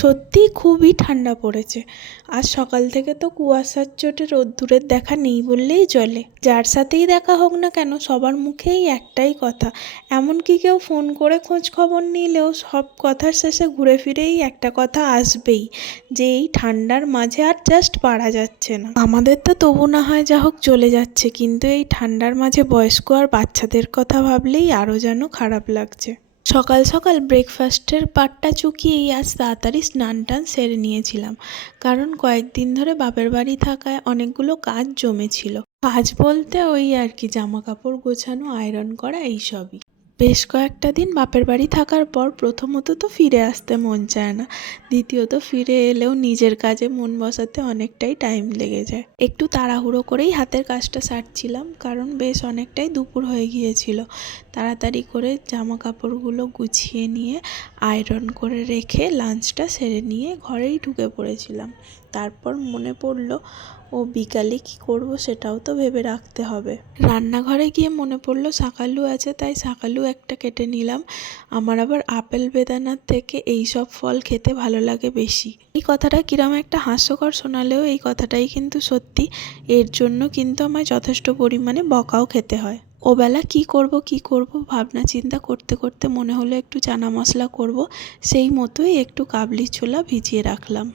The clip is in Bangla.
সত্যিই খুবই ঠান্ডা পড়েছে। আজ সকাল থেকে তো কুয়াশার চোটে রোদ্দুরের দেখা নেই বললেই চলে। যার সাথেই দেখা হোক না কেন সবার মুখেই একটাই কথা, এমনকি কেউ ফোন করে খোঁজ খবর নিলেও সব কথার শেষে ঘুরে ফিরেই একটা কথা আসবেই, যে এই ঠান্ডার মাঝে আর জাস্ট পারা যাচ্ছে না। আমাদের তো তবু না হয় যা হোক চলে যাচ্ছে, কিন্তু এই ঠান্ডার মাঝে বয়স্ক আর বাচ্চাদের কথা ভাবলেই আরও যেন খারাপ লাগছে। সকাল সকাল ব্রেকফাস্টের পাটটা চুকিয়েই আজ তাড়াতাড়ি স্নান টান সেরে নিয়েছিলাম, কারণ কয়েকদিন ধরে বাপের বাড়ি থাকায় অনেকগুলো কাজ জমেছিল। কাজ বলতে ওই আর কি, জামা কাপড় গোছানো, আয়রন করা, এইসবই। বেশ কয়েকটা দিন বাপের বাড়ি থাকার পর প্রথমত তো ফিরে আসতে মন চায় না, দ্বিতীয়ত ফিরে এলেও নিজের কাজে মন বসাতে অনেকটাই টাইম লেগে যায়। একটু তাড়াহুড়ো করেই হাতের কাজটা সারছিলাম, কারণ বেশ অনেকটাই দুপুর হয়ে গিয়েছিল। তাড়াতাড়ি করে জামা কাপড়গুলো গুছিয়ে নিয়ে আয়রন করে রেখে লাঞ্চটা সেরে নিয়ে ঘরেই ঢুকে পড়েছিলাম। তারপর মনে পড়লো বিকালে কি করব সেটাও তো ভেবে রাখতে হবে। রান্নাঘরে গিয়ে মনে পড়লো শাকালু আছে, তাই শাকালু একটা কেটে নিলাম। আমার আবার আপেল বেদানার থেকে এই সব ফল খেতে ভালো লাগে বেশি। এই কথাটা কিরম একটা হাস্যকর শোনালেও এই কথাটাই কিন্তু সত্যি। এর জন্য কিন্তু আমায় যথেষ্ট পরিমাণে বকাও খেতে হয়। ওবেলা কি করব ভাবনা চিন্তা করতে করতে মনে হলো একটু চানা মশলা করব, সেই মতোই একটু কাবলি ছোলা ভিজিয়ে রাখলাম।